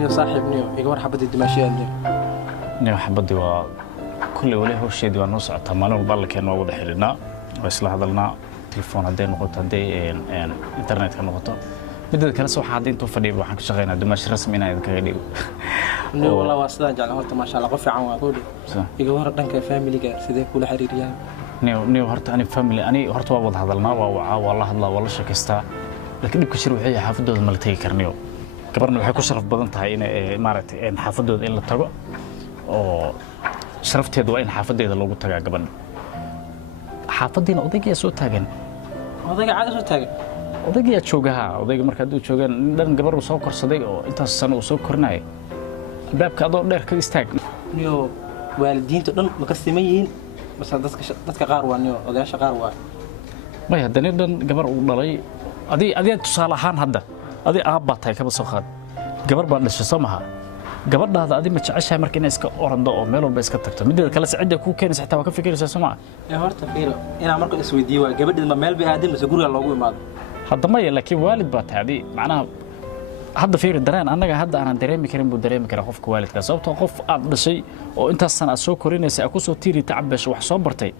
نيو صاحب نيو يقول حبدي الدماشية نيو حبدي كل وليه هو الشيء دي ونص عتمانه وبالله كان واضح لنا بس لحظة لنا تليفون هدي نقطة هدي إنترنت كان نقطة بدل كلا سو حادين توفدي وحنا شغالين دماش رسمي هنا كغدي نيو والله واسدان جعل هورتا ما شاء الله قف عن واقولي يقول دنك فاميلي قال سيدي كل حريريان نيو هورتا أنا فاميلي أنا هورتا وضع هذا لنا والله الله والله شكستا لكن بكشر وحي حافظ ملتي كرنيو كبرنا waxay ku sharaf badan tahay in maaragtay xaafadooda in la tago oo sharafteedu waa in xaafadeeda loogu tagaa gabadha xaafadiina odayga soo taagan odayga caad soo taagan odayga joogaha odayga marka uu joogan dhan gabar uu soo korsaday oo intaas sano uu soo kornay baabka adoo dheer ka istaag niyo waalidiintu dhan ma ka simeeyeen bas dadka qaar waa niyo odayaasha qaar waa ma hadana dhan gabar uu dhalay adii tusaale ahaan hadda adii aabba tahay kaba soo qaad gabar baa dhashay Soomaha gabadhaada adii ma jeceshahay marka inay iska orando oo meel walba iska tagto mideeda kale sicida ku keenaysa xitaa waa ka fikiraysaa Soomaa horta fiiro ina marka isweydiiyo waa gabadheed ma meel bay aadin mise guriga loogu imaado hadda ma yahay laakiin waalid baa tahay adii macnaha hadda fiiro dareen anaga hadda aan dareemi karin buu dareemi karaa qofka waalidka sababtoo qof aad dhashay oo intaas sana soo korinaysa ku soo tiiri tacbesh wax soo bartay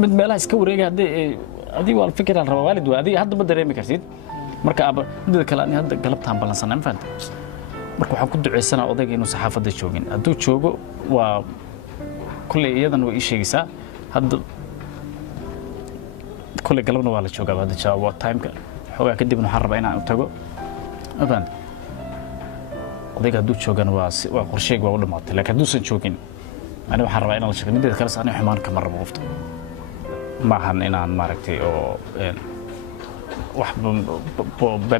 mid meelaha iska wareegay adii waa fikiraan raba waalid waa adii hadda ma dareemi kartid marka midda kale aan hadda galabtaan balansanay ma fahantaa marka waxaan ku duceysanaa odayga inuu saxaafadda joogin hadduu joogo waa kulay iyadan way ii sheegaysaa hadda kulay galabna waa la joogaa hadda jawaab waa timeka xoogaa kadib waxaan rabaa inaan u tago ma fahantaa odayga hadduu joogana waa qorsheyga waa u dhamaatay laakiin hadduusan joogin ani waxaan rabaa inaan la sheego midda kale ani xumaan kama rabo qofta maahan inaan maaragtay oo wax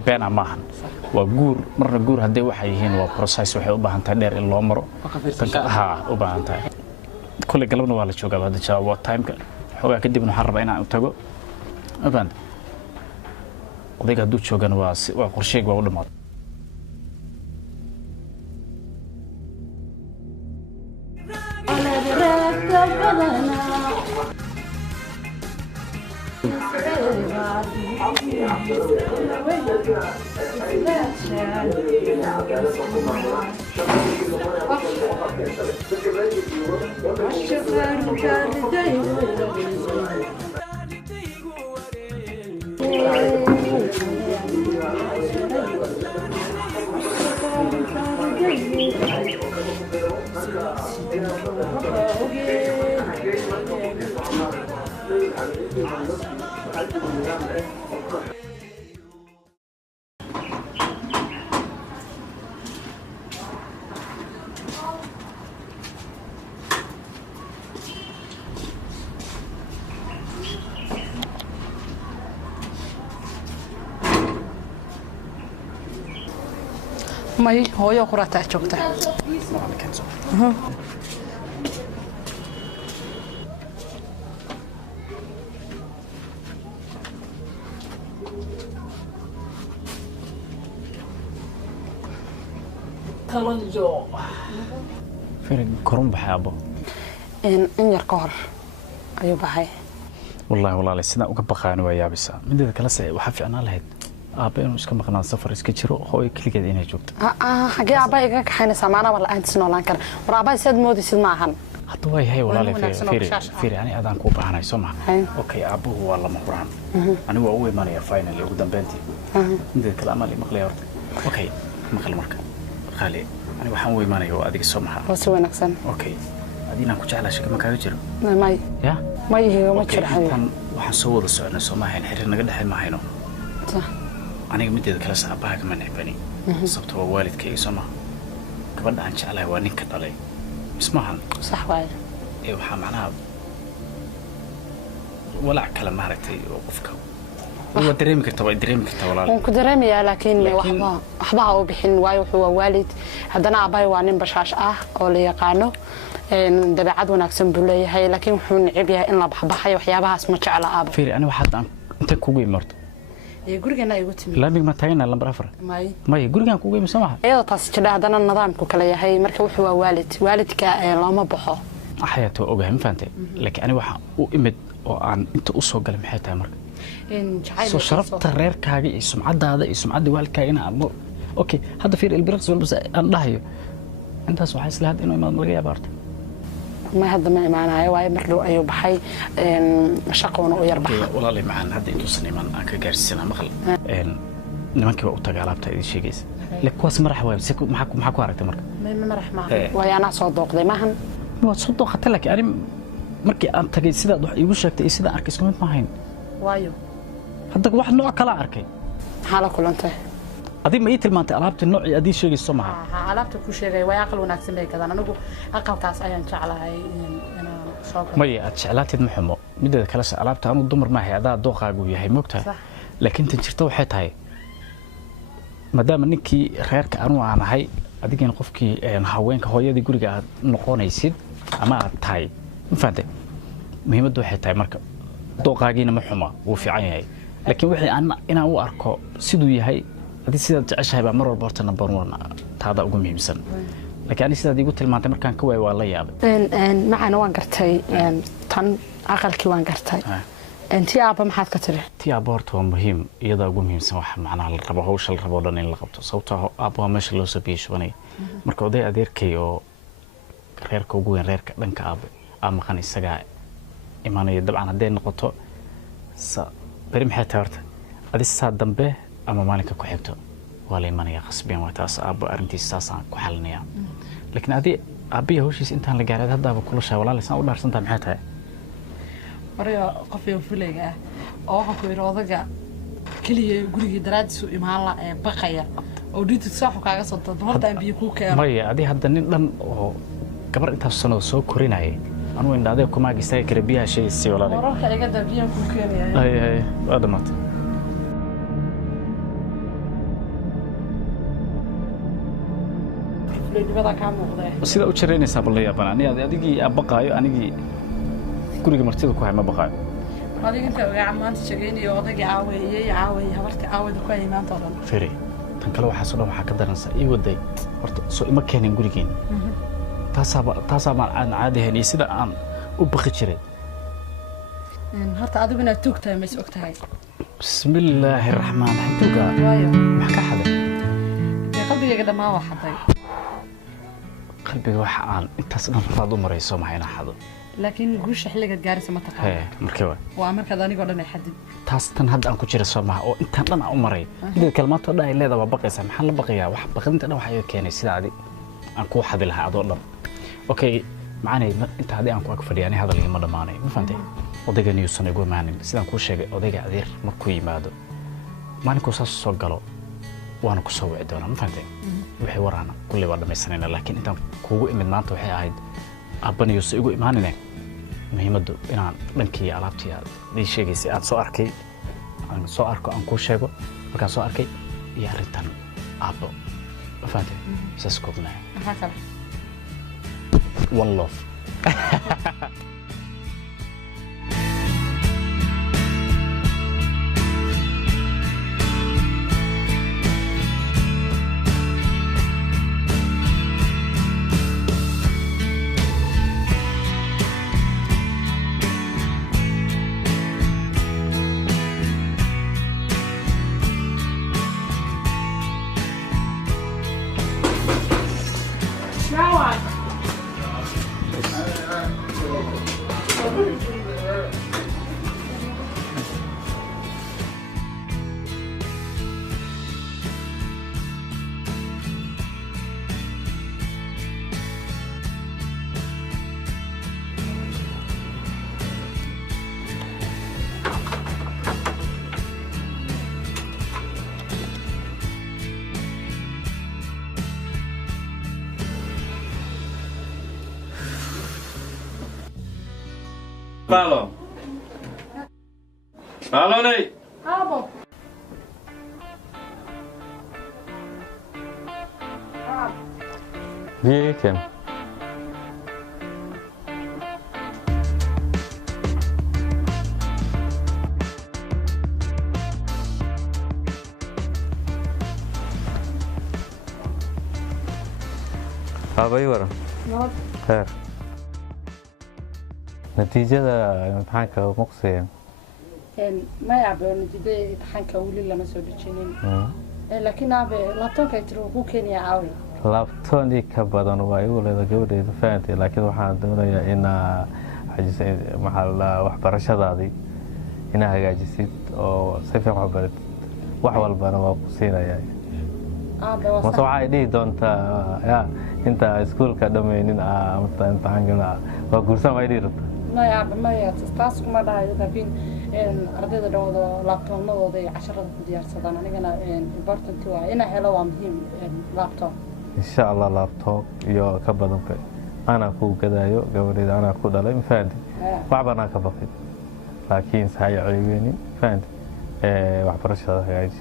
beena maahan waa guur marna guur haday waxay yihiin waa process waxay u baahan tahay dheer in loo maro u baahan tahay kulay galabna waa la joogaa hadda jawaab waa timeka xoogaa kadib waxaan rabaa inaan u tago ma fahantaa odayga hadduu joogana waa qorsheyga waa u dhamaatay ماي هويا قرأت أشوفته. تلنجو. فرق كرم بحابه. إن يركور. أيوة بحي. والله لسنا وكبخان ويا بس. من ذا كلاسة وحفي أنا لهيد. أبين وش كم قناة سفر إسكتشرو خوي كل كده هنا جوت. حاجة أباي كحين سمعنا ولا أنت سنولان كان وراباي سد مودي سد معهن. حتى هي ولا لا فيري يعني أذان كوب أنا يسمع. أوكي أبوه والله مقران. أنا هو أول ماني فاينل اللي قدام بنتي. من الكلام اللي مقلي أرد. أوكي مقل مركب. خالي أنا وحوي ماني هو أديك السمع. بس هو نكسن. أوكي. أدينا كوجعل شيء كم كان يجرو. ماي. يا. ماي هي وما تشرحني. وحنصور السؤال السمع هين حرر نقدر حين ما هينو. صح. أنا قمت إذا كلاس أباها كمان نحبني صبت هو والد كي يسمع قبل أن شاء الله وانك عليه اسمعها صح واي إيه وحام معناها ولا كلام مهرتي وقفك هو دريم كرتا ولا ممكن دريمي لكن وحبها أو بحين واي وهو والد هذانا أباي وانين بشاش أو اللي يقانو دبعات ونكسن بلي هاي لكن وحون عبيها إن لبحبها وحيابها اسمه على أبا فيري أنا واحد أنت كوجي مرت gurigan ay ugu timid laamig ma taagna lambar 4 may gurigan kugu imsamaha ayada taas jira hadana nidaamku kala yahay marka wuxuu waa waalidka looma baxo axayto ogahay ma faantay laakiin ani waxa uu imid oo aan inta u soo galay maxay tahay marka in jacayl soo sharafta reerkaaga iyo sumcadaada iyo sumcada waalidkaaga in aad اوكي هذا في البرقص والبس ان دحيو انت سو حيس لهاد انه ما laga yaabo arta ما هذا ما معناه واي مردو ايو بحي shaqoona u yar baxa walaal macaan hadda intuu saniman aan ka gaarsina maqal nimankii waa u tagay alaabta idin sheegaysa likuwaas marax way maxaa ku aragtay marka ma marax ma way ana soo dooqday maahan ma soo dooqatay laakiin ani markii aan tagay sidaad wax iigu sheegtay sida arkay isku mid ma ahayn waayo hadda wax nooc kala arkay hala kulantay adii ma ii tilmaantay alaabta noocii adii sheegayso ma aha alaabta ku sheegay way aqal wanaagsan bay kadaan anigu aqalkaas ayaan jeclahay inaan soo galo maya aad jeclaatid ma xumo mideeda kale alaabta anu dumar ma hayada dooqaagu yahay moogtaa laakiin tan jirto waxay tahay maadaama ninkii reerka anu aan ahay adigina qofkii haweenka hooyadii guriga aad noqonaysid ama aad tahay ma fahamtay muhiimaddu waxay tahay marka dooqaagiina ma xuma wuu fiican yahay laakiin wixii inaan u arko siduu yahay hadii sidaad jeceshahay baa mar walba horta number 1 taada ugu muhiimsan laakiin ani sidaad igu tilmaantay markaan ka waay waa la yaabay macana waan gartay tan aqalkii waan gartay intii aaba maxaad ka tiri tii aaba horta waa muhiim iyada ugu muhiimsan wax macnaha la rabo hawsha la rabo dhan in la qabto sababtoo aaba waa meesha loo sabiyo shubanay marka oday adeerkay oo reerka ugu weyn reerka dhanka aaba maqan isaga imaanaya dabcan haday noqoto bari maxay tahay horta adis saa dambe ama maalinka ku xigto waa la imanaya qasbiyan waa taas aaba arintiisa saasaan ku xalinaya laakiin adii aabiya hawshiis intaan la gaaray haddaaba kula shaa walaaleysan u dhaarsantaa maxay tahay mariyo qof iyo fulayga oo waxa ku yiri odaga kaliya guriga daraadiisu imaan la ee baqaya oo dhigto sax kaaga soo dad horta biyo ku keenay maya adii hadda nin dhan oo gabar intaas sano soo korinayay anu indhaadee kuma gisay kara biyaha shay si walaalay wararka iga dabiyan ku keenay ay waa dhamaatay sida u jireynaysaa bal la yaabana adigii baqaayo anigii guriga martida ku hay ma baqaayo adiga inta ogaa maanta shaqeynay odayga caawiyay habarta caawida ku ay maanta oran firi tan kale waxa soo dhan waxa ka daransa ii waday horta soo ima keenin gurigeen taasaba aan caadi ahayn sida aan u baqi jiray horta adigu inaad tugtahay ma is ogtahay bismillaahi raxmaan raxiim tuga wax ka xaday qalbigayga dhamaan waa xaday qalbiga waxa aan intaas dhan raad u marayso ma hayna xado laakiin guusha xilliga gaaraysa ma taqaan markii waa markaad anigoo dhan ay xadid taas tan hadda aan ku jira Soomaha oo intaan dhan aan u maray mid kalmaanto dhan ay leedahay waa baqaysa maxaa la baqayaa wax baqinta dhan waxa ay keenay sida adi aan ku xadi lahaa adoo dhan okay macaanay inta hadii aan ku ag fadhiyaanay hadalkii ma dhamaanay ma fahantay odaygan iyo sano igu maanin sidaan ku sheegay odayga adeer markuu yimaado maalinkuu saas soo galo waana ku soo wici doonaa ma fahantay wixii waraana kulli waa dhamaysanayna laakiin intaan kuugu imid maanta waxay ahayd aabaniyo soo igu imaanine muhiimaddu inaan dhankii alaabtii aad ii sheegaysay aad soo arkay aan soo arko aan kuu sheego markaan soo arkay iyo arrintan aabbo ma fahantay saas koobnaya maxaa kale one love Palo. Palo nih. Abo. Bikin. Apa ini barang? Her. natiijada imtixaanka maqseen ma yaabo natiijada imtixaanka wali lama soo dhijinin laakiin aabe laabtoonka tiro ku keenaya caawi laabtoonii ka badan waa igu leedahay gabadheeda fahamtay laakiin waxaan doonayaa inaa waxbarashadaadii inaa hagaajisid oo si fiican u baratid wax walbana waa ku siinayaa mase waxay dhihi doontaa inta iskuulka dhammaynin imtixaankana waa guursan way dhihi rabtaa maya taas kuma dhahayo laakiin ardayda dhawado laabtoonadooda ay casharada ku diyaarsadaan anigana important waa inaa helo waa muhiim laabtoon insha allah laabtoob iyo ka badanba anaa kuu gadaayo gabadheeda anaa ku dhalay mafahanti waxba anaa ka baqin laakiin se haya ceebeenin fahanti waxbarashada hagaaji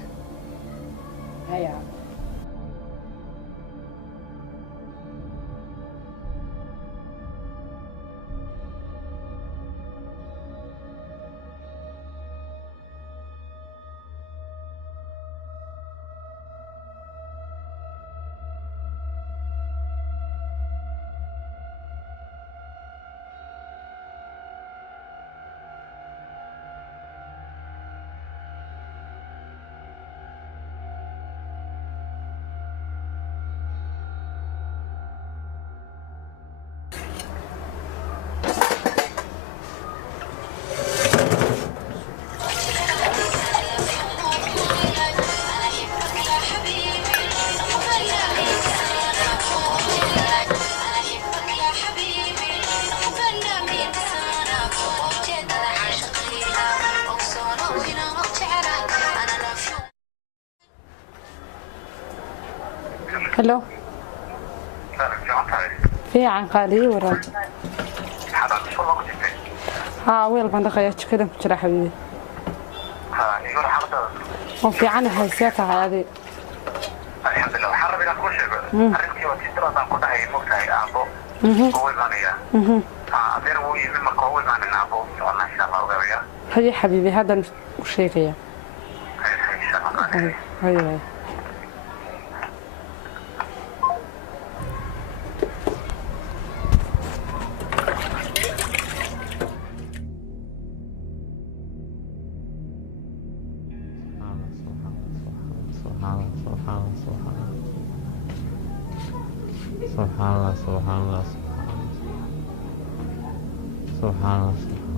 هلو في عن قالي ورا ويل بندقيا كده كده حبيبي وفي عنها هيساتها هذه الحمد لله حرب الى كل شيء arrintii waa sidoo aan ku dhahay moogtahay aabo oo imaanaya adeer wuu yimid marka uu imaanaya aabo inshallah insha Allah ogaaya هي حبيبي هذا وشيك يا هي سبحان الله سبحان الله سبحان الله